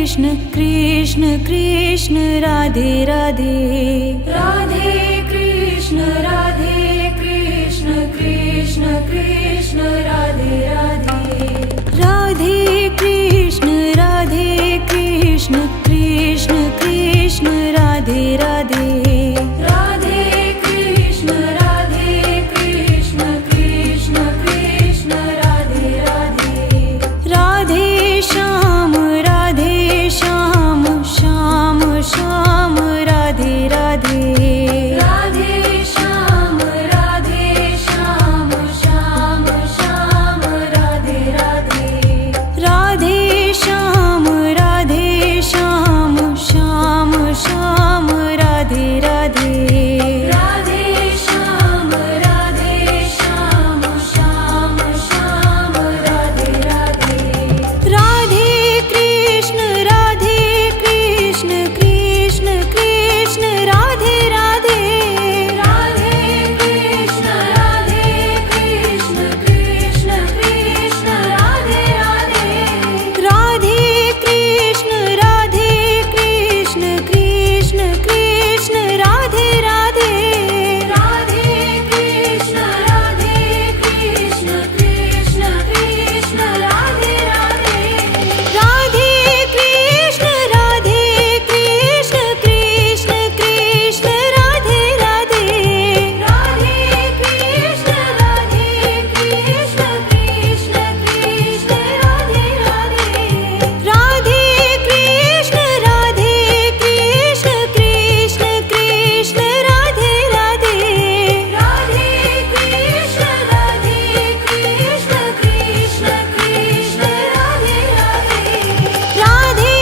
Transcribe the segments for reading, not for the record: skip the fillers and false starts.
Krishna Krishna Krishna Radhe Radhe Radhe Krishna Krishna Krishna Radhe Radhe Radhe Krishna Krishna Krishna Radhe Radhe Radhe Krishna Krishna Krishna Radhe Radhe Radhe Shyam Shyam Shyam Radhe Radhe Radhe Shyam Shyam Shyam Radhe Radhe Radhe Shyam Shyam Shyam Radhe Radhe Radhe Shyam Shyam Shyam Radhe Radhe Radhe Krishna Krishna Krishna Radhe Radhe Radhe Krishna Krishna Krishna Radhe Radhe Radhe Krishna Krishna Krishna Radhe Radhe Radhe Krishna Krishna Krishna Radhe Radhe Radhe Krishna Krishna Krishna Radhe Radhe Radhe Krishna Krishna Krishna Radhe Radhe Radhe Krishna Krishna Krishna Radhe Radhe Radhe Krishna Krishna Krishna Radhe Radhe Radhe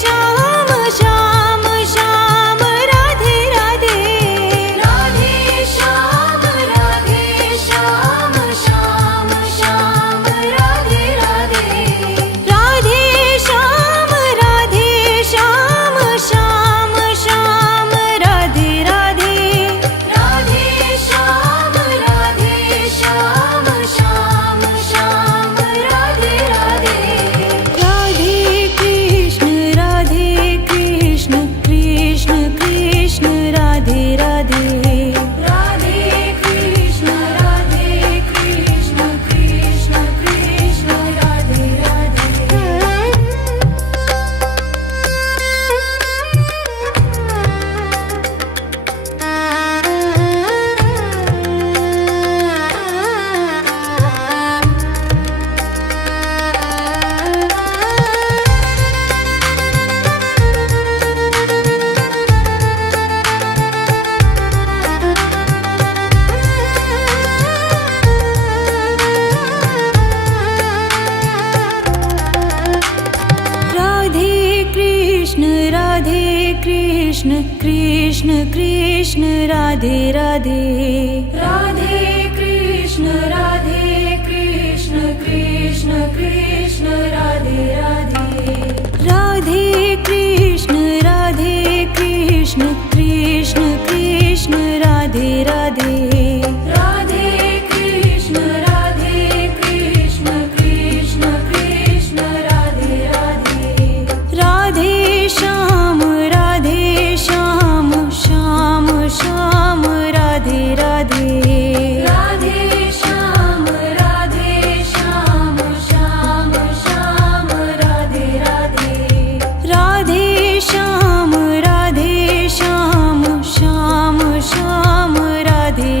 Shyam Shyam Shyam Radhe Radhe Radhe Shyam Shyam Shyam Radhe Radhe Radhe Shyam Shyam Shyam Radhe Radhe Radhe Shyam Shyam Shyam Radhe Radhe Radhe Krishna Krishna Krishna Radhe Radhe Radhe Krishna Krishna Krishna Radhe Radhe Radhe Krishna Krishna Krishna Radhe Radhe Radhe Krishna Krishna Krishna Radhe Radhe Radhe Krishna Krishna Krishna Radhe Radhe Radhe Krishna Krishna Krishna Radhe Radhe Radhe Shyam Shyam Shyam Radhe Radhe Radhe Shyam Shyam Radhe Radhe Radhe Shyam Shyam Shyam Radhe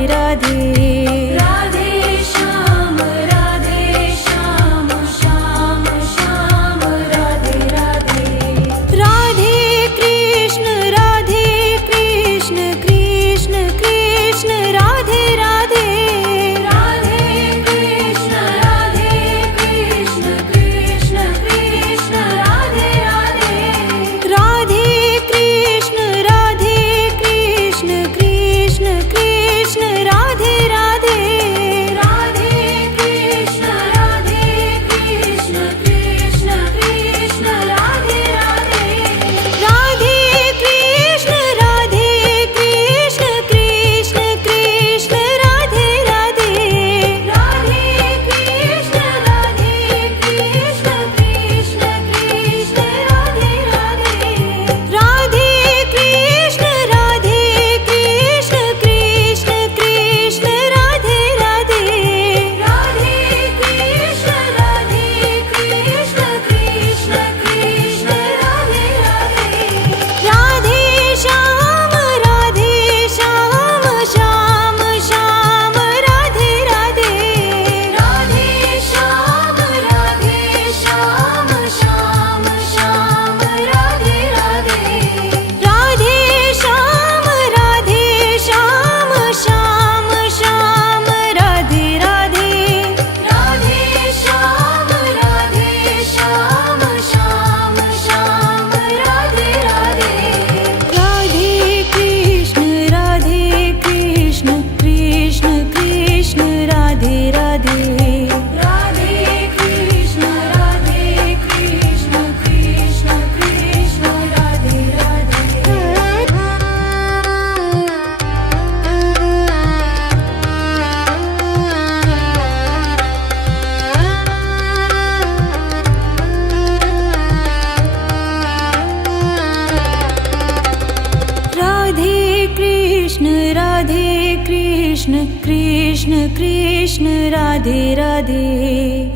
Krishna Krishna Krishna Radhe Radhe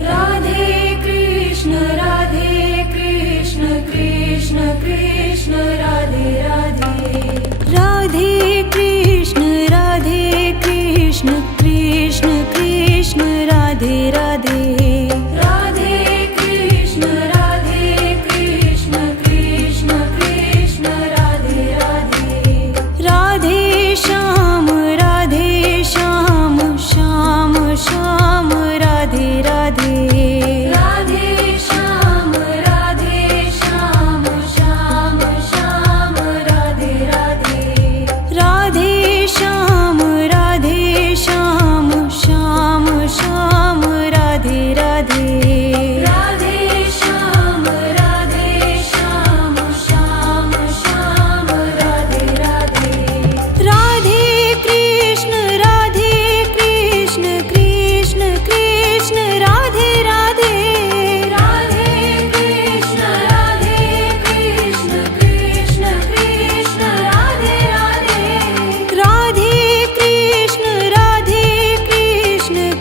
Radhe Krishna Krishna Krishna Radhe Radhe Radhe Krishna Krishna Krishna Radhe Radhe Radhe Krishna Krishna Krishna Radhe Radhe Radhe Shyam Shyam Shyam Radhe Radhe Radhe Shyam Shyam Shyam Radhe Radhe Radhe Shyam Shyam Shyam Radhe Radhe Radhe Shyam Shyam Shyam Radhe Radhe Radhe Krishna Krishna Krishna Radhe Radhe Radhe Krishna Krishna Krishna Radhe Radhe Radhe Krishna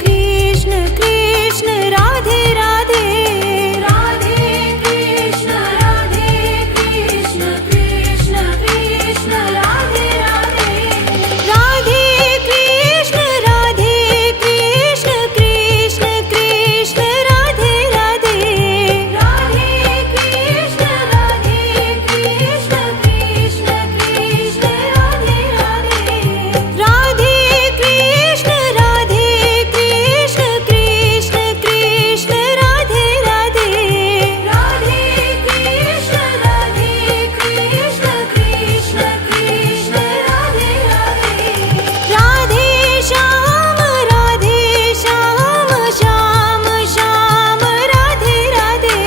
Krishna Krishna Radhe Radhe Radhe Krishna Krishna Krishna Radhe Radhe Radhe Krishna Krishna Krishna Radhe Radhe Radhe Krishna Krishna Krishna Radhe Radhe Radhe Krishna Krishna Krishna Radhe Radhe Radhe Krishna Krishna Krishna Radhe Radhe Radhe Shyam Shyam Shyam Radhe Radhe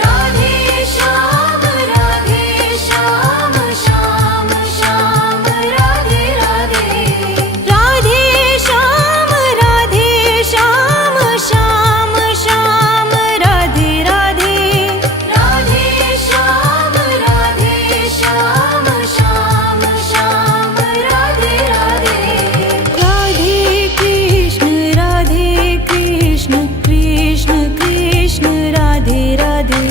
Radhe Shyam Shyam Shyam Radhe Radhe Radhe Shyam Shyam Shyam Radhe Radhe Radhe Shyam Shyam Shyam Radhe Radhe Radhe Krishna Krishna Krishna Radhe Radhe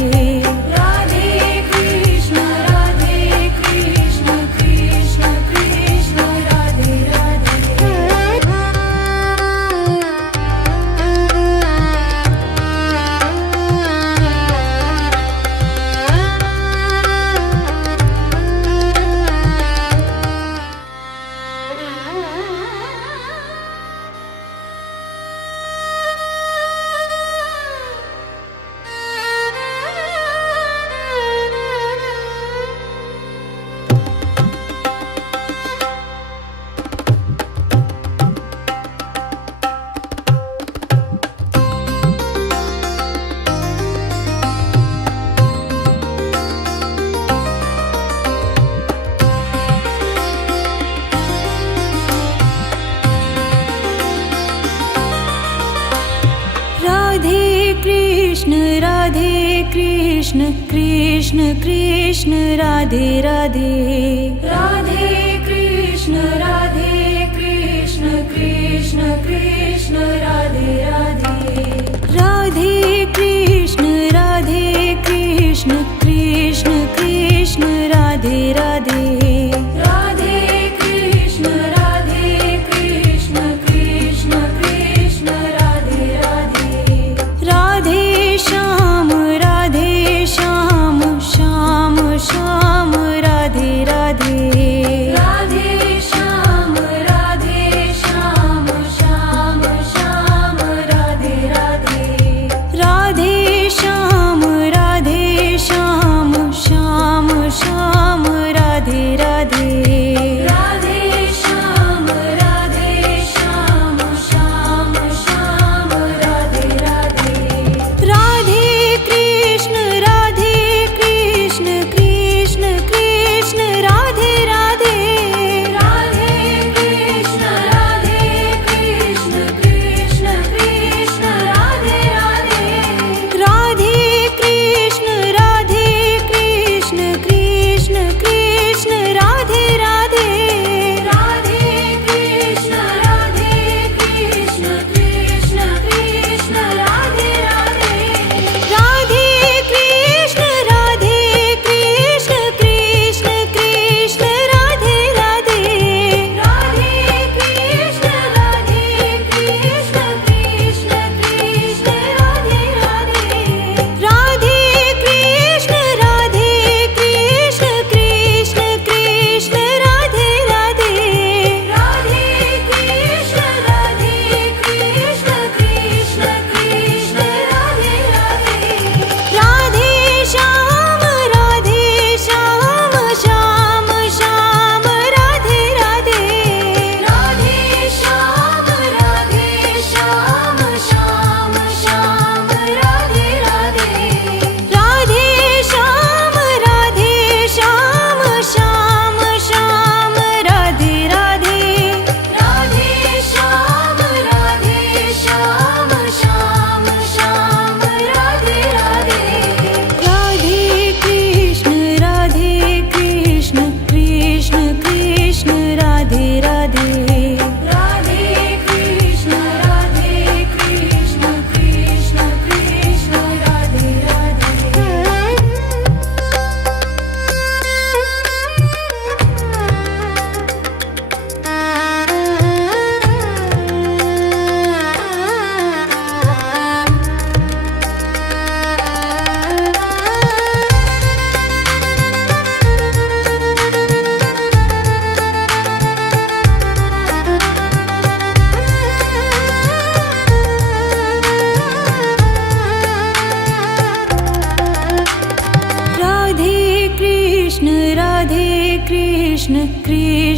Radhe Krishna Krishna Krishna Radhe Radhe Radhe Krishna Krishna Krishna Radhe Radhe Radhe Krishna Krishna Krishna Radhe Radhe Radhe Krishna Krishna Krishna Radhe Radhe Radhe Krishna Krishna Krishna Radhe Radhe Radhe Shyam Shyam Shyam Radhe Radhe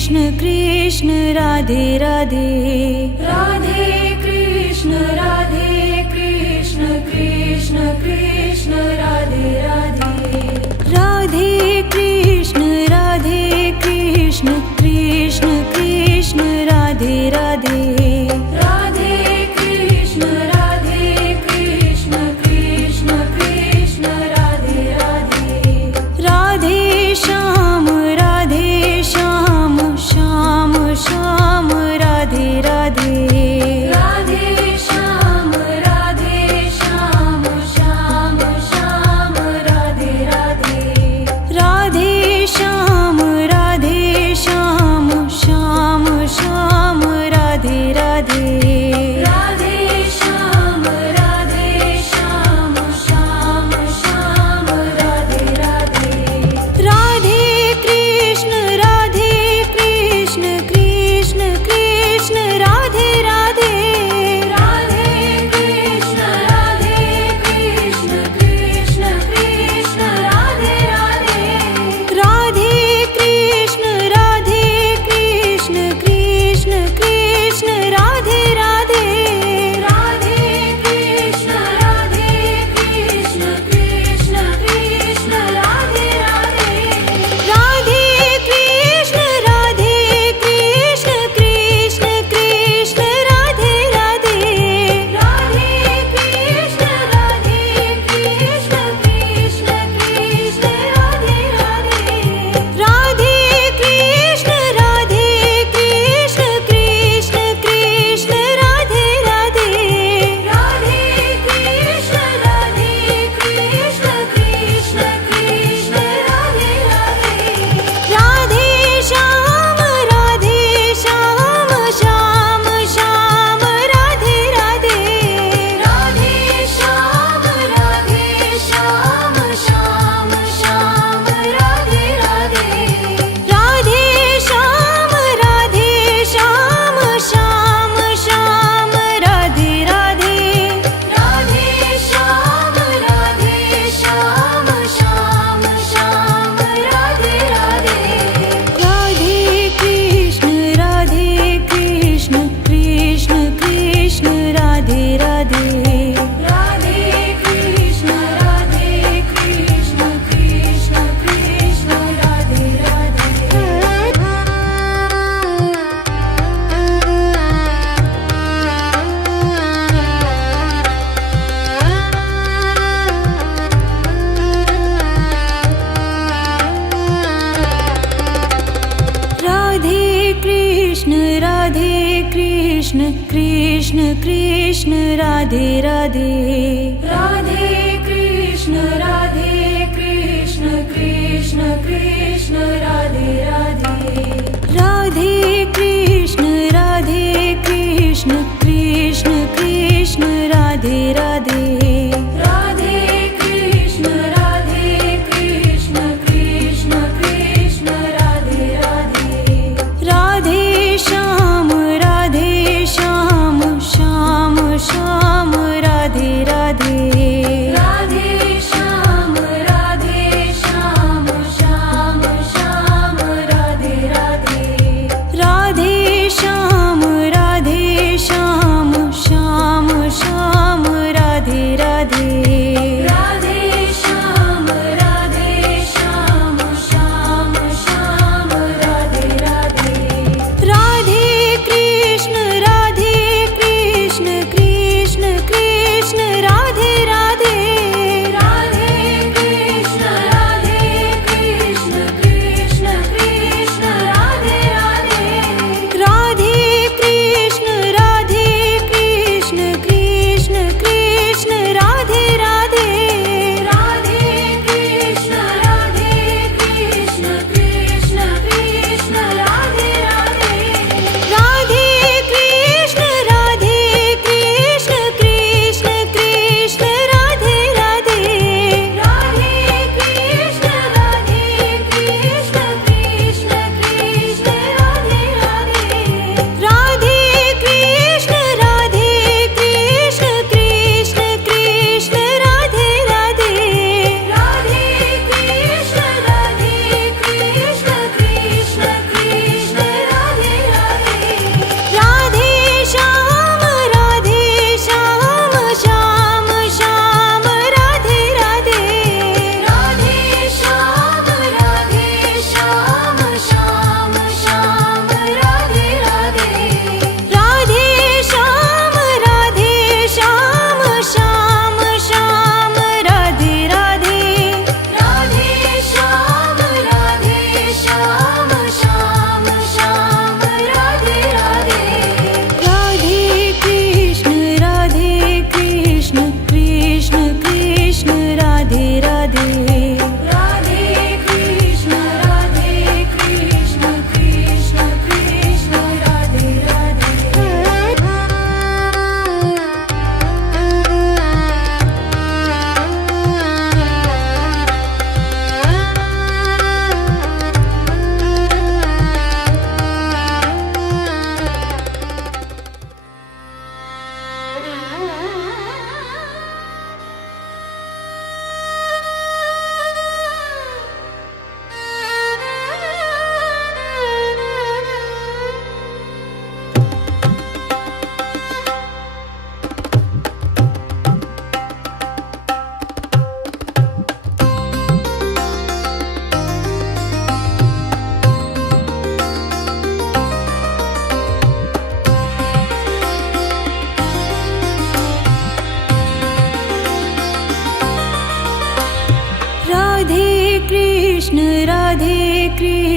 Krishna Krishna Radhe Radhe Radhe Krishna Krishna Krishna Radhe Radhe Radhe Krishna Krishna Krishna Radhe Radhe Radhe Krishna Krishna Krishna Radhe Radhe Radhe Shyam Shyam Shyam Radhe Radhe Radhe Shyam Shyam Shyam Radhe Radhe Radhe Shyam Shyam Shyam Radhe Radhe Radhe Shyam Shyam Shyam Radhe Radhe Radhe Krishna Krishna Krishna Radhe Radhe Radhe Krishna Krishna Krishna Radhe Radhe Radhe Krishna Krishna Krishna Radhe Radhe Radhe Krishna Krishna Krishna Radhe Radhe Radhe Krishna Krishna Krishna Radhe Radhe Radhe Krishna Krishna Krishna Radhe Radhe Radhe Krishna Krishna Krishna Radhe Radhe Radhe Krishna Krishna Krishna Radhe Radhe Radhe Shyam Shyam Shyam Radhe Radhe Radhe Shyam Shyam Shyam Radhe Radhe Radhe Shyam Shyam Shyam Radhe Radhe Radhe Shyam Shyam Shyam Radhe Radhe Radhe Krishna Krishna Krishna Radhe Radhe Radhe Krishna Krishna Krishna Radhe Radhe Radhe Krishna Krishna Krishna Radhe Radhe Radhe Krishna Krishna Krishna Radhe Radhe Radhe Krishna Krishna Krishna Radhe Radhe Radhe Krishna Krishna Krishna Radhe Radhe Radhe Shyam Shyam Shyam Radhe Radhe Radhe Shyam Shyam Shyam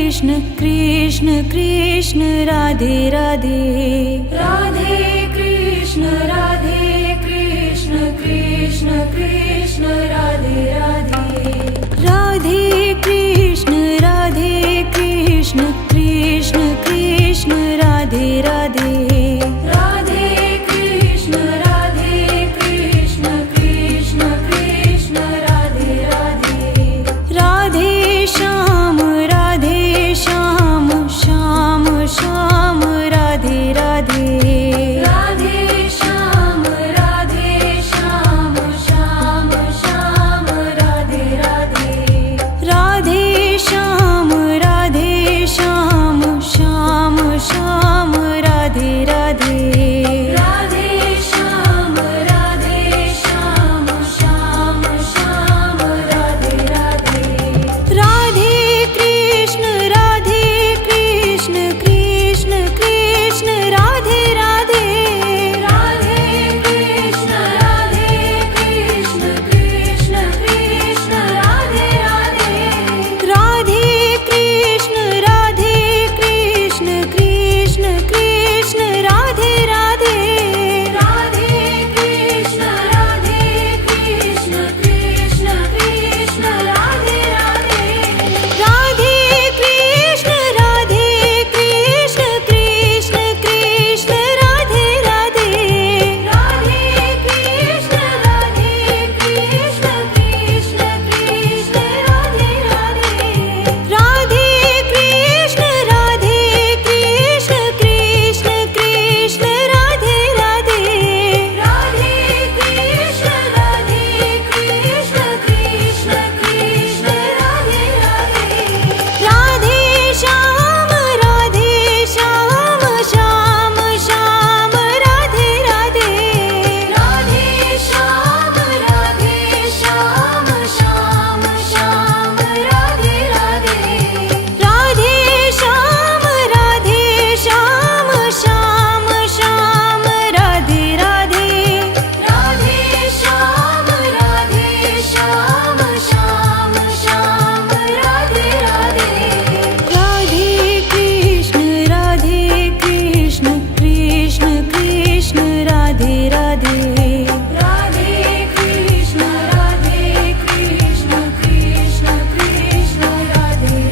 Krishna Krishna Krishna Radhe Radhe Radhe Krishna Krishna Krishna Radhe Radhe Radhe Krishna Krishna Krishna Radhe Radhe Radhe Krishna Krishna Krishna Radhe Radhe Radhe Shyam Shyam Shyam Radhe Radhe Radhe Shyam Shyam Shyam Radhe Radhe Radhe Shyam Shyam Shyam Radhe Radhe Radhe Shyam Shyam Shyam Radhe Radhe Radhe Krishna Krishna Krishna Radhe Radhe Radhe Krishna Krishna Krishna Radhe Radhe Radhe Krishna Krishna Krishna Radhe Radhe Radhe Krishna Krishna Krishna Radhe Radhe Radhe Krishna Krishna Krishna Radhe Radhe Radhe Krishna Krishna Krishna Radhe Radhe Radhe Krishna Krishna Krishna Radhe Radhe Radhe Krishna Krishna Krishna Radhe Radhe Radhe Shyam Shyam Shyam Radhe Radhe Radhe Shyam Shyam Shyam Radhe Radhe Radhe Shyam Shyam Shyam Radhe Radhe Radhe Shyam Shyam Shyam Radhe Radhe Radhe Krishna Krishna Krishna Radhe Radhe Radhe Krishna Krishna Krishna Radhe Radhe Radhe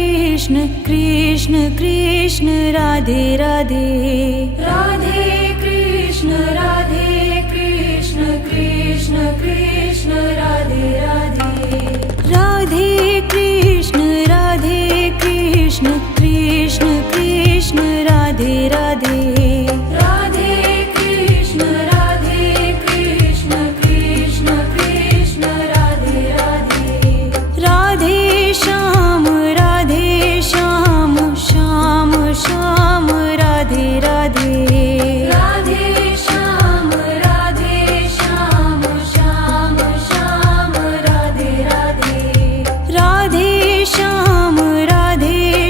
Krishna Krishna Krishna Radhe Radhe Radhe Krishna Krishna Krishna Radhe Radhe Radhe Krishna Krishna Krishna Radhe Radhe Radhe Krishna Krishna Krishna Radhe Radhe Radhe Shyam Shyam Shyam Radhe Radhe Radhe Shyam Shyam Shyam Radhe Radhe Radhe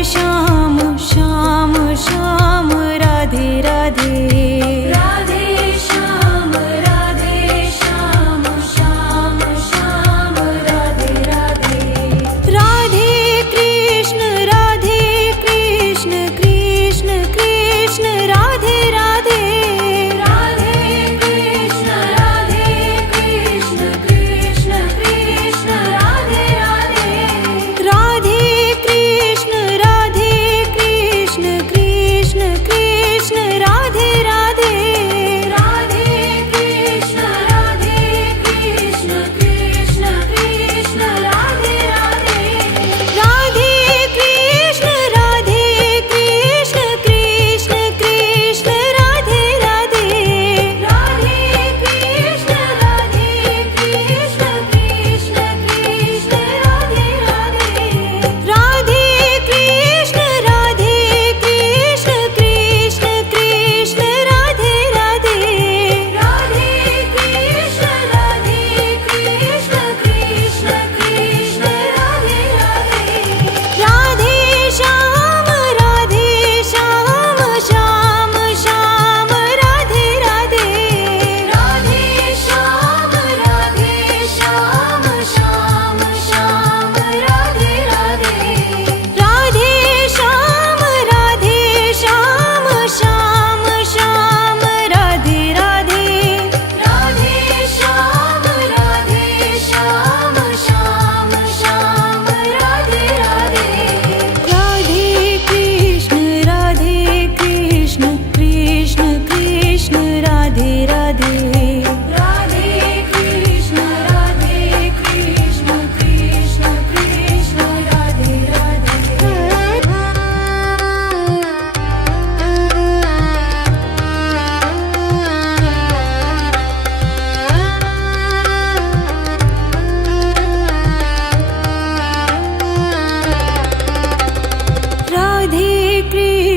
Shyam Shyam Shyam Radhe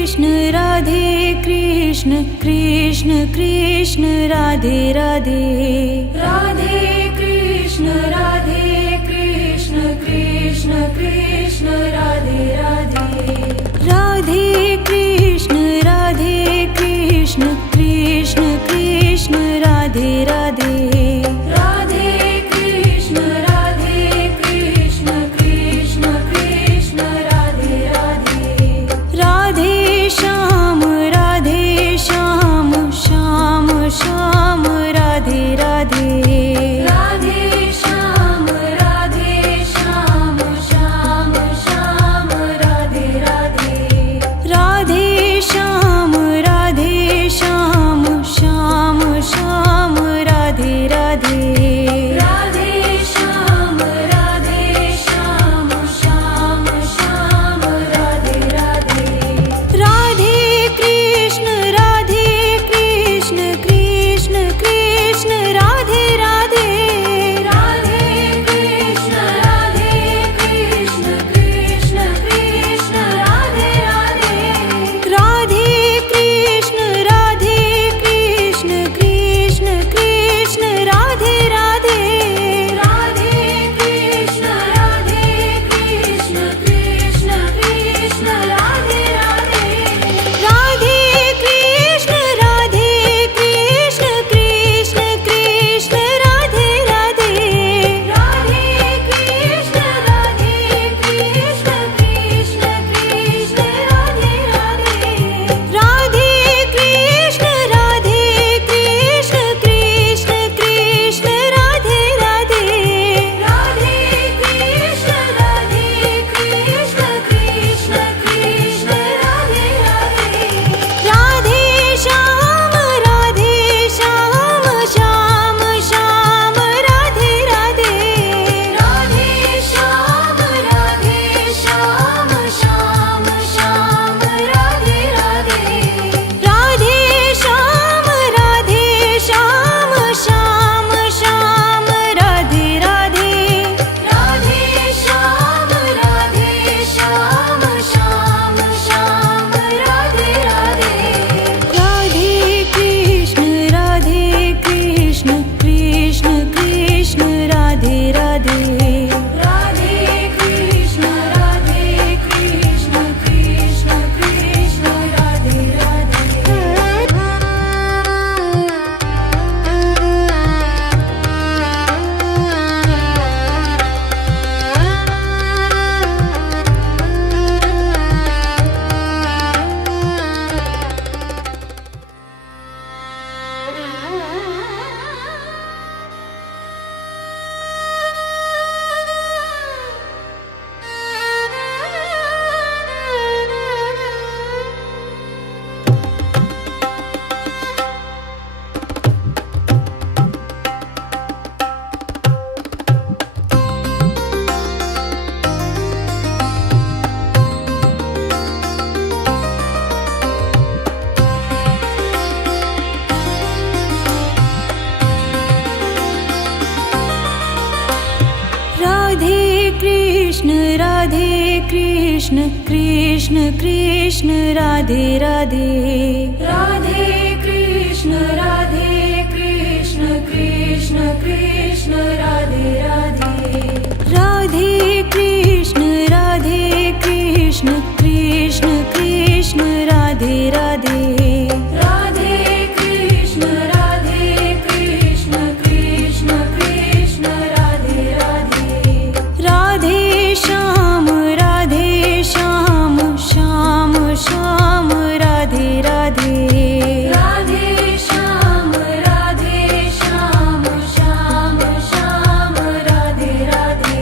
Krishna Radhe Krishna Krishna Krishna Radhe Radhe Radhe Krishna Krishna Krishna Radhe Radhe Radhe Krishna Krishna Krishna Krishna Radhe Radhe Radhe Krishna Krishna Krishna Krishna Radhe Radhe Radhe Shyam Shyam Shyam Radhe Radhe Radhe Shyam Shyam Shyam Radhe Radhe Radhe Shyam Shyam Shyam Radhe Radhe Radhe Shyam Shyam Shyam Radhe Radhe Radhe Krishna Krishna Krishna Radhe Radhe Radhe Krishna Krishna Krishna Krishna Radhe Radhe Radhe Krishna Krishna Krishna Krishna Radhe Radhe Radhe Krishna Krishna Krishna Krishna Radhe Radhe Radhe Krishna Krishna Krishna Krishna Radhe Radhe Radhe Krishna Krishna Krishna Krishna Radhe Radhe Radhe Krishna Krishna Krishna Krishna Radhe Radhe Radhe Krishna Krishna Krishna Krishna Radhe Radhe Radhe Shyam Shyam Shyam Radhe Radhe Radhe Shyam Shyam Shyam Radhe Radhe Radhe Shyam Shyam Shyam Radhe Radhe Radhe Shyam Shyam Shyam Radhe Radhe Radhe Krishna Krishna Krishna Krishna Radhe Radhe Radhe Krishna Krishna Krishna Krishna Radhe Radhe Radhe Krishna Krishna Krishna Radhe Radhe Radhe Krishna Krishna Krishna Radhe Radhe Radhe Krishna Krishna Krishna Radhe Radhe Radhe Krishna Krishna Krishna Radhe Radhe Radhe Shyam Shyam Shyam Radhe Radhe Radhe Shyam Shyam Shyam Radhe Radhe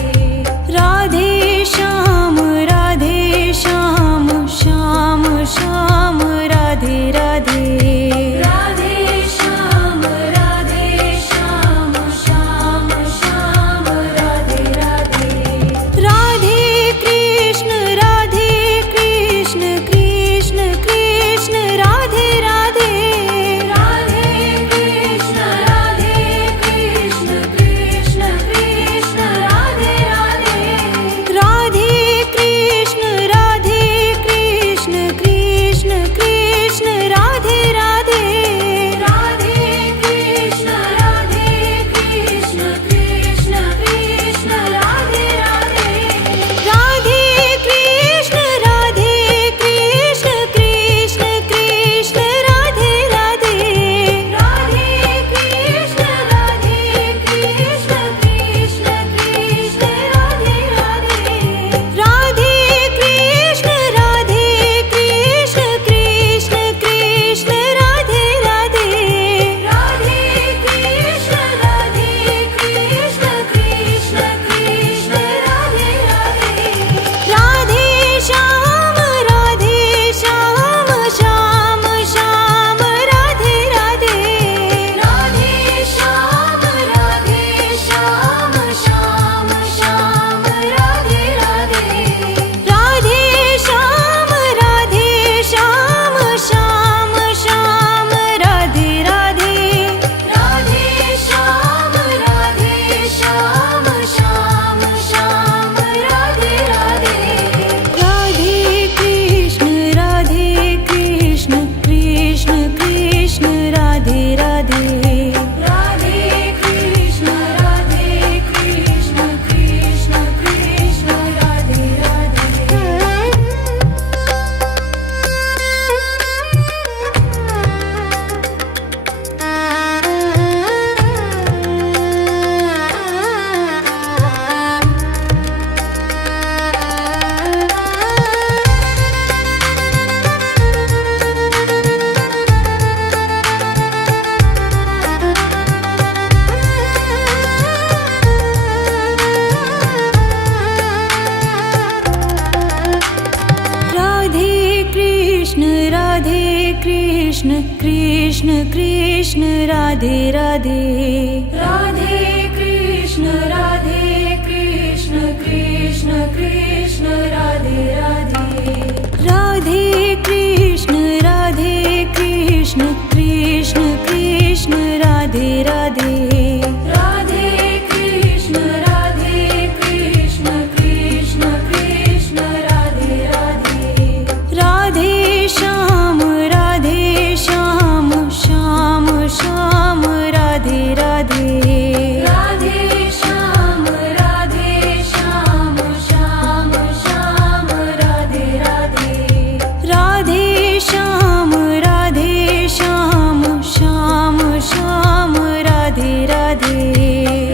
Krishna Radhe Krishna Krishna Krishna Radhe Radhe Radhe Krishna Krishna Krishna Radhe Radhe Radhe Krishna Krishna Krishna Radhe Radhe Radhe Krishna Krishna Krishna Radhe Radhe Radhe Shyam Shyam Shyam Radhe Radhe Radhe Shyam Shyam Shyam Radhe Radhe Radhe Shyam Shyam Shyam Radhe Radhe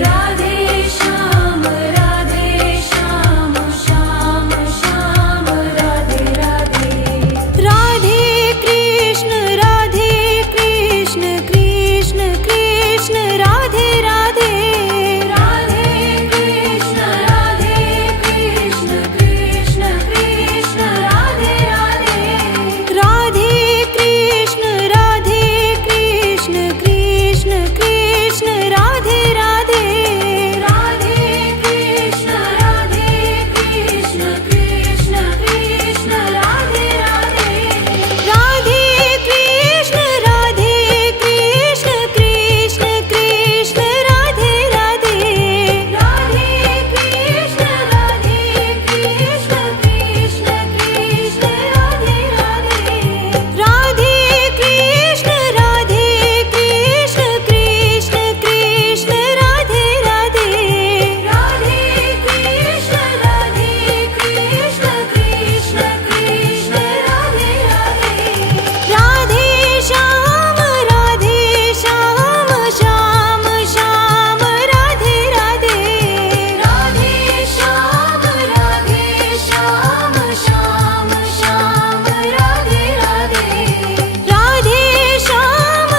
Radhe Shyam Shyam Shyam Radhe Radhe Radhe Krishna Krishna Krishna Radhe Radhe Radhe Krishna Krishna Krishna Radhe Radhe Radhe Krishna Krishna Krishna Radhe Radhe Radhe Krishna Krishna Krishna Radhe Radhe Radhe Krishna Krishna Krishna Radhe Radhe Radhe Krishna Krishna Krishna Radhe Radhe Radhe Krishna Krishna Krishna Radhe Radhe Radhe Krishna Krishna Krishna Radhe Radhe Radhe Shyam Shyam Shyam Radhe Radhe Radhe Shyam Shyam Shyam Radhe Radhe Radhe Shyam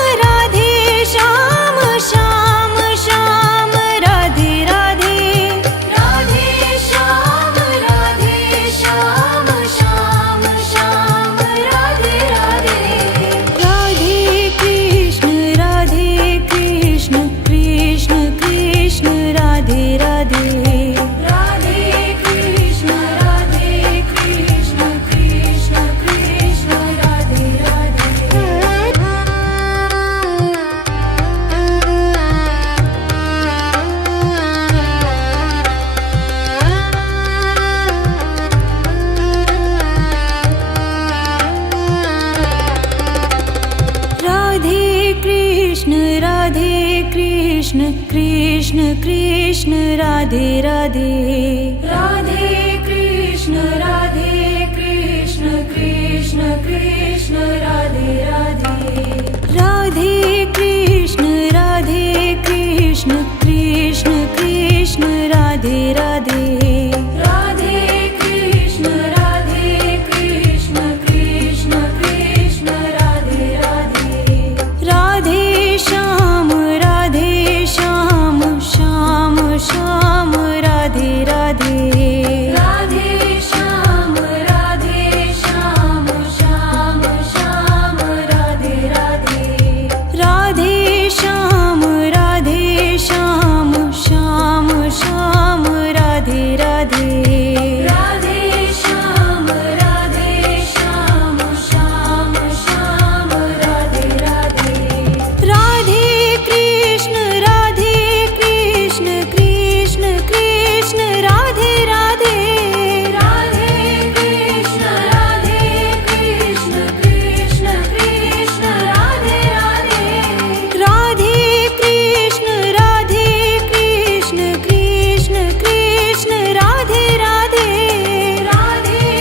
Shyam Shyam Radhe Radhe Radhe Shyam Shyam Shyam Radhe Radhe Radhe Krishna Krishna Krishna Radhe Radhe Radhe Krishna Krishna Krishna Radhe Radhe Radhe Krishna Krishna Krishna Radhe Radhe Radhe